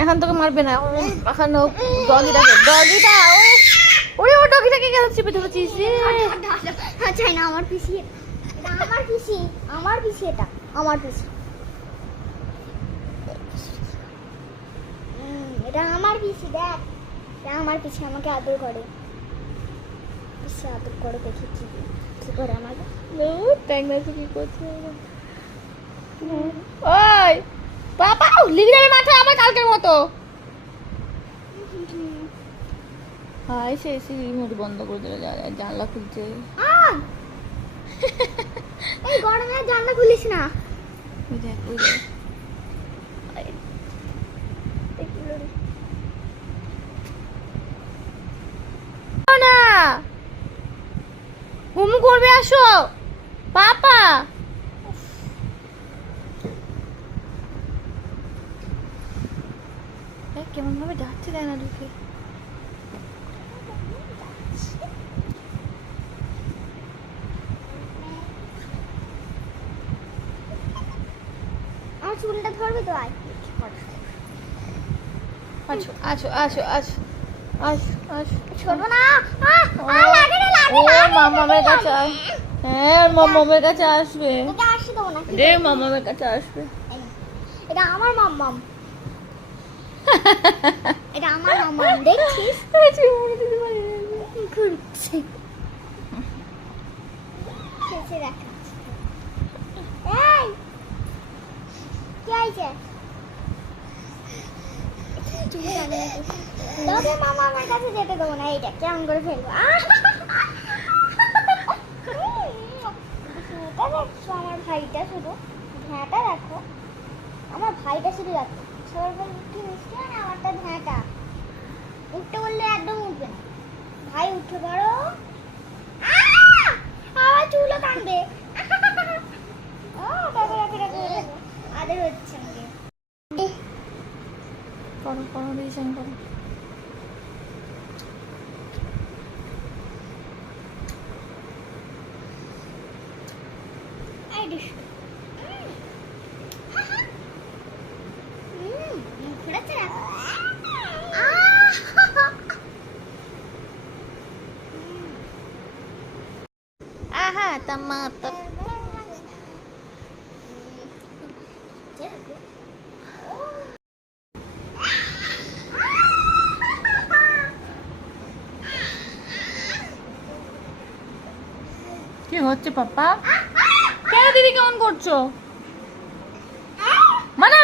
এখন তোকে মারবে না, এখন ডগিটাকে, ডগিটা ওরে ও ডগিটাকে কেন চিপে ধরেছিস? চাই না, আমার পিসি, এটা আমার পিসি, আমার পিসি, এটা আমার পিসি, এটা আমার পিসি। দেখ, এটা আমার পিসি, আমাকে আদর করে, পিসি আদর করে। দেখেছি কি করে আমাকে। প্রেগন্যান্সি কি করছে? ওই বাবা লিখে যাবে মাথা আমার কালকের মতো। হাই সে এসি রিমোট বন্ধ করে দিলে, জানলা খুলছে। এই গরমে জানলা খুলিস না। ওই দেখ, ওই দেখ। না ঘুম করবে, আসো পাপা। কেমন ভাবে যাচ্ছে দেয় না ঢুকে। আমার চুলটা ধরবে তো? আয়, আসো আসো আসো আসো আসো আসো। ছোট না, ও মামামের কাছে, হ্যাঁ মামামের কাছে আসবে। এটা আসতে দেবো না। রে মামামের কাছে আসবে। এটা আমার মাম্মাম, এটা আমার মাম্মাম। দেখছিস ঘুরছে, শেষে দেখাচ্ছে। এই কি হয়েছে? তবে মামা আমার কাছে যেতে দেবো না। এইটা কেমন করে ফেলবো? দেখছো আমার ভাইটা, শুধু ভ্যাঁটা দেখো, আমার ভাইটা শুধু দেখো। সবার ভাই উঠে মিশছে না, আমারটা ভ্যাঁটা। উঠতে বললে একদম উঠবে না। ভাই উঠে পড়ো, আবার চুলও টানবে। ও দেখো দেখো দেখো, আদর হচ্ছে আমাকে। করো করো রিভিশন করো। এই ডিশ ঘুরাচ্ছে না। আহা তামাতা। কি হচ্ছে পাপা? কেন দিদি কেমন করছো? মানে